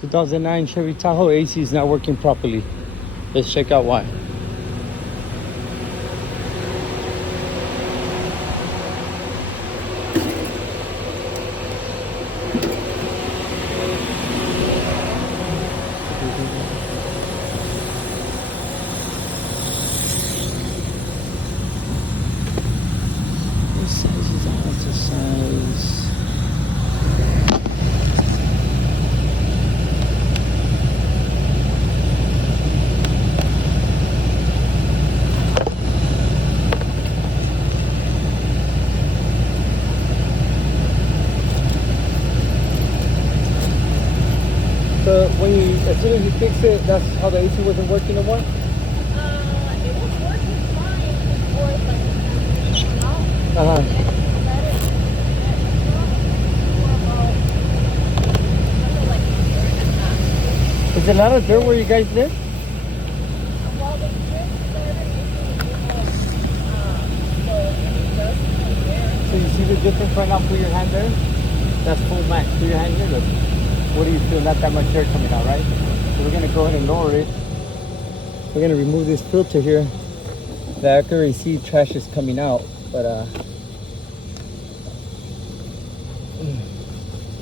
2009 Chevy Tahoe AC is not working properly. Let's check out why. What size is that? What's the size? So as soon as you fix it, that's how the AC wasn't working no more? It was working fine before it like came out. Uh-huh. Let it for about like a year and a half. Is there a lot of dirt where you guys live? Well, they just started making the dust from there. So you see the difference right now? Put your hand there. That's full max. Put your hand here. Look. What do you feel? Not that much dirt coming out, right? So we're gonna go ahead and lower it. We're gonna remove this filter here. I can already see trash is coming out, but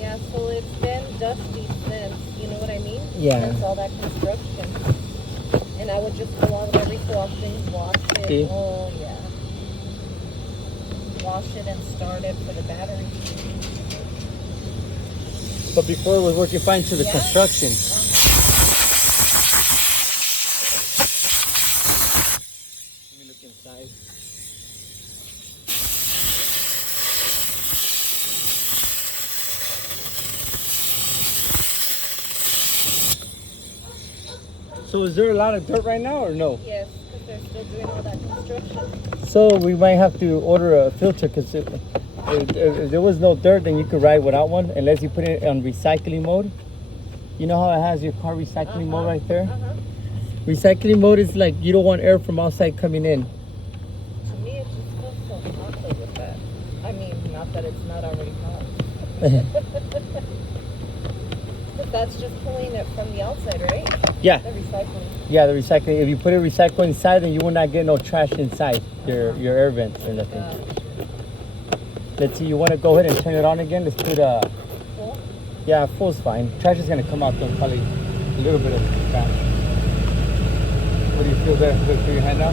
Yeah, so it's been dusty since, you know what I mean? Yeah. Since all that construction. And I would just go out every so often, wash it. See? Oh, yeah. Wash it and start it for the battery. but before it was working fine to the Yeah. construction. Let me look inside. So is there a lot of dirt right now or no? Yes, because they're still doing all that construction. So we might have to order a filter because if there was no dirt, then you could ride without one unless you put it on recycling mode. You know how it has your car recycling mode right there? Recycling mode is like you don't want air from outside coming in. To me, it just feels so hot though with that. I mean, not that it's not already hot. But that's just pulling it from the outside, right? Yeah, The recycling. yeah, the recycling. If you put it recycle inside, then you will not get no trash inside your air vents or nothing. Let's see. You want to go ahead and turn it on again? Let's put Cool. yeah, full's fine. Trash is gonna come out though, probably a little bit of trash. What do you feel there? Good for your hand now?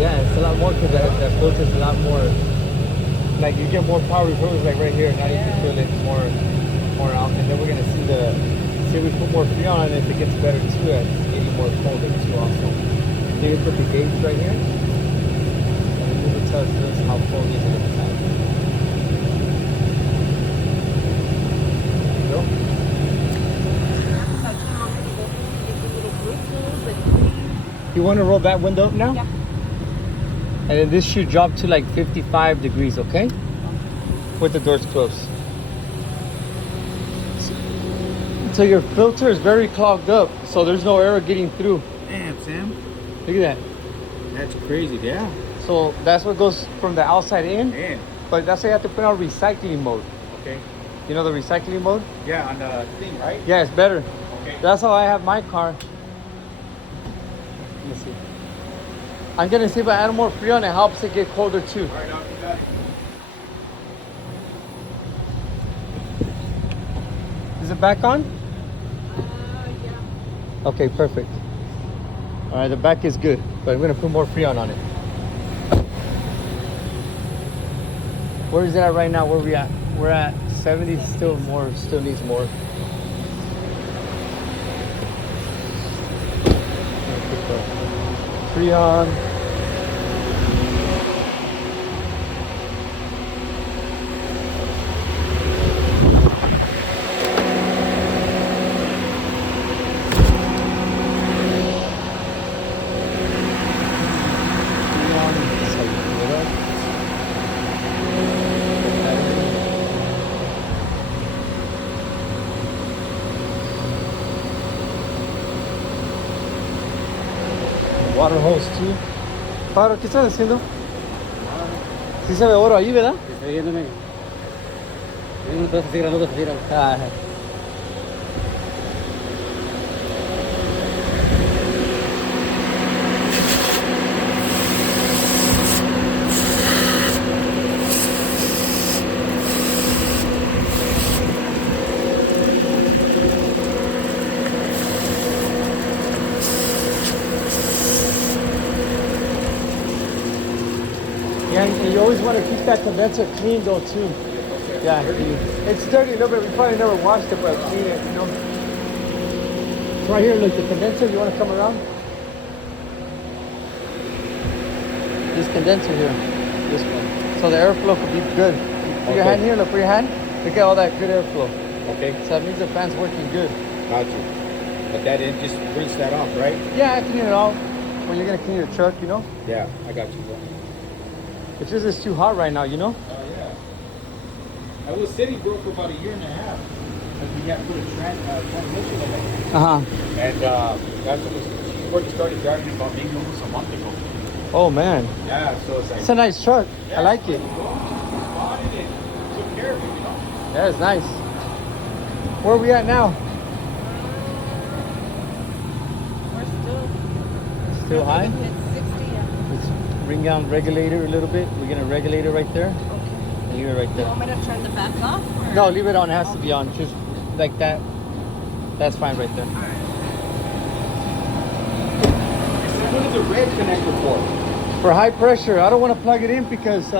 Yeah, it's a lot more because that filter's a lot more. Like you get more power reverse like right here. Now you can feel it more out, and then we're gonna see we put more Freon on it. If it gets better too, it's getting more colder too. Also, then you put the gauge right here, and it will tell us how cold it is inside. There you go. You want to roll that window up now? Yeah. And then this should drop to like 55 degrees, okay? With the doors closed. So your filter is very clogged up, so there's no air getting through. Damn, Sam. Look at that. That's crazy, yeah. So that's what goes from the outside in, Damn. but that's why you have to put on recycling mode. Okay. You know the recycling mode? Yeah, on the thing, right? Yeah, it's better. Okay. That's how I have my car. Let me see. I'm gonna see if I add more Freon, it helps it get colder too. All right, I'll do that. Is it back on? Yeah. Okay, perfect. All right, the back is good, but I'm gonna put more Freon on it. Where is it at right now? Where we at? We're at 70, still needs more. Put the Freon. Water hose too. Pablo, ¿qué estás haciendo? Sí se ve oro ahí, ¿verdad? Estoy viéndome. Tengo todas así grandotas así. Ah, always want to keep that condenser clean though too. Yeah, it's dirty a little bit. We probably never washed it, but clean it, you know. It's right here, look, the condenser. You want to come around? This condenser here, this one. So the airflow could be good. Put your hand here, look, put your hand. Look at all that good airflow. Okay. So that means the fan's working good. Got you. But that it just rinse that off, right? Yeah, I clean it off when you're gonna clean your truck, you know. Yeah, I got you, bro. It's just it's too hot right now, you know. Oh yeah. I was sitting, bro, for about a year and a half. Because we had to put a transmission in it. And that's when she worked started driving about maybe almost a month ago. Oh man, Yeah, so it's like. it's a nice truck. Yeah, I like it. Bought it and took care of it, you know. Yeah, it's nice. Where are we at now? We're Still high. It's 60. Yeah. Let's bring down regulator a little bit. We're gonna regulate it right there. Okay. And leave it right You there. want me to turn the back off? Or? No, leave it on. It has to be on. Just like that. That's fine right there. What is the red connector for? For high pressure, I don't want to plug it in because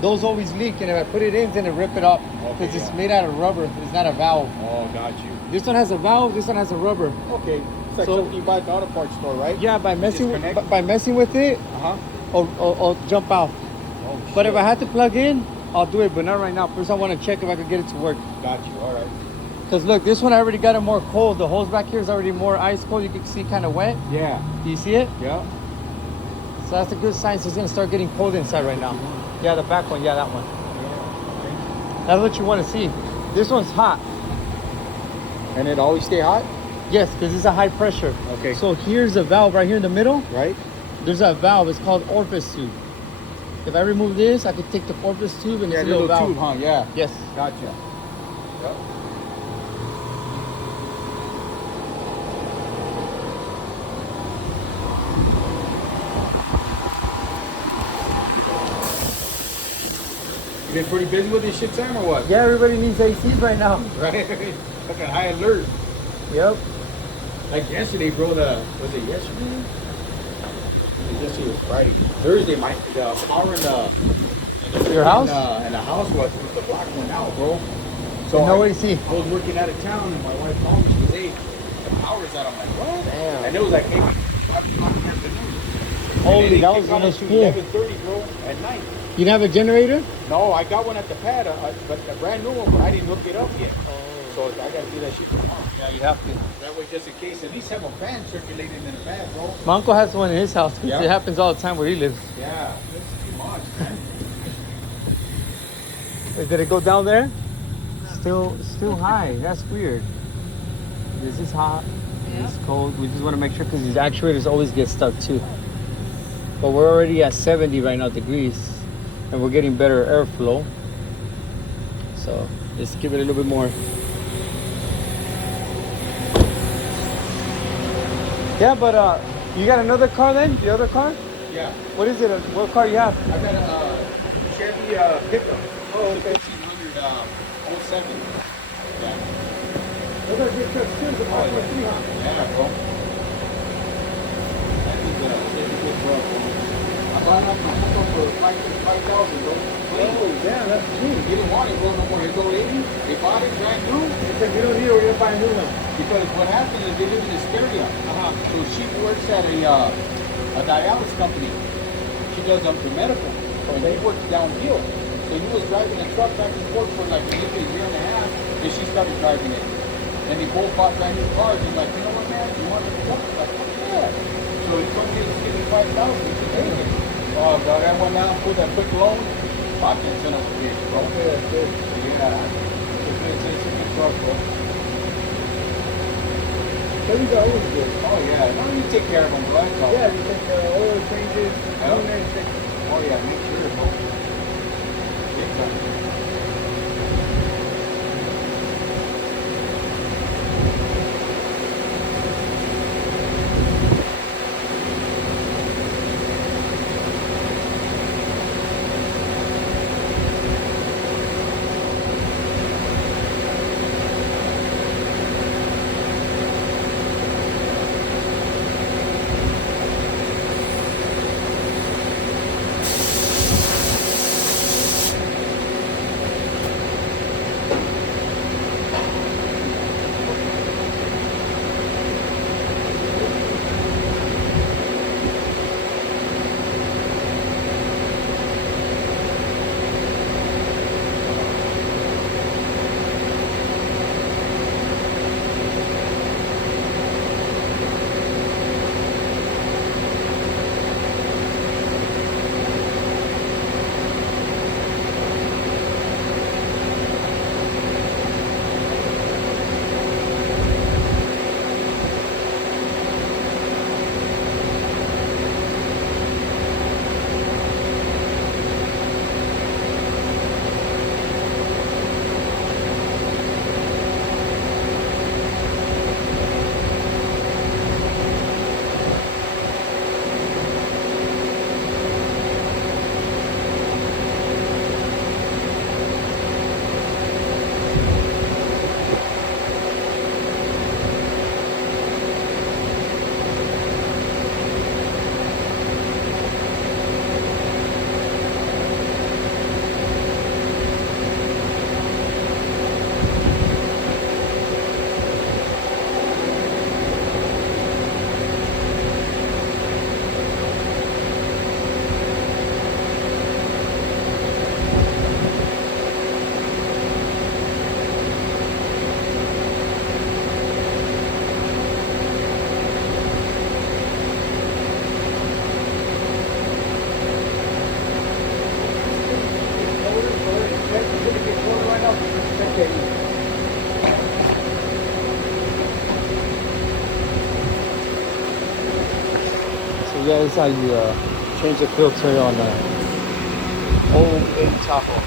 those always leak, and if I put it in, then it rip it up because Okay, it's yeah. made out of rubber. It's not a valve. Oh, got you. This one has a valve. This one has a rubber. Okay. It's like So- something you buy at the auto parts store, right? Yeah, by messing Disconnect? by messing with it, Uh-huh. I'll jump out. Oh, But if shit. I had to plug in, I'll do it. But not right now. First, I want to check if I could get it to work. Got you. All right. Because look, this one I already got it more cold. The hose back here is already more ice cold. You can see kind of wet. Yeah. Do you see it? Yeah. So that's a good sign. So it's gonna start getting cold inside right now. Yeah, the back one. Yeah, that one. That's what you want to see. This one's hot. And it always stay hot? Yes, because it's a high pressure. Okay. So here's a valve right here in the middle. Right? There's a valve. It's called orifice tube. If I remove this, I could take the orifice tube and Yeah, it's a little valve. tube, huh? Yeah. Yes. Gotcha. Yep. You been pretty busy with this shit, Sam, or what? Yeah, everybody needs ACs right now. Right? Fucking high alert. Yep. Like yesterday, bro, was it yesterday? Yesterday was Friday. Thursday, the power in Your house? And the house was the block went out, bro. So No I, AC. I was working out of town and my wife called me. She goes, "Hey, the power's out." I'm like, "What?" Damn. And it was like maybe 5 o'clock in the afternoon. Holy, that was almost full. 11:30, bro, at night. You didn't have a generator? No, I got one at the pad, but a brand new one, but I didn't hook it up yet. So I gotta do that shit tomorrow. Yeah, you have to. That way, just in case, at least have a fan circulating in the pad, bro. My uncle has one in his house. Yeah. It happens all the time where he lives. Yeah, that's too much, man. Wait, did it go down there? Still high. That's weird. This is hot. Yeah. It's cold. We just want to make sure because these actuators always get stuck too. But we're already at 70 right now degrees, and we're getting better airflow. So let's give it a little bit more. Yeah, but you got another car then? The other car? Yeah. What is it? What car you have? I got a Chevy pickup. Oh, okay. 1500 07. Yeah. Those are good trucks too. The Oh, yeah. Yeah, bro. That is a good truck, bro. I bought it off my uncle for 5,000, bro. Oh, damn, that's cheap. He didn't want it, bro, no more. His old lady, they bought it brand new. They said you don't need it, we're gonna buy a new one. Because what happened is they live in Hysteria. So she works at a dialysis company. She does the medical. And he works downhill. So he was driving a truck back and forth for like maybe a year and a half. And she started driving it. And they both bought brand new cars. He's like, you know what, man? You want a truck? I'm like, yeah. So he told me to give me 5,000. He said, hey. Oh, God, I went down, put that quick loan. Bought that son of a bitch, bro. Okay, that's good. Yeah. It's a good truck, bro. These are always good. Oh, yeah. No, you take care of them, bro. That's all. Yeah, you take oil changes, Yeah. oil everything. Oh, yeah. Make sure, bro. Big time. you guys how you change the filter on a old 8 Tahoe.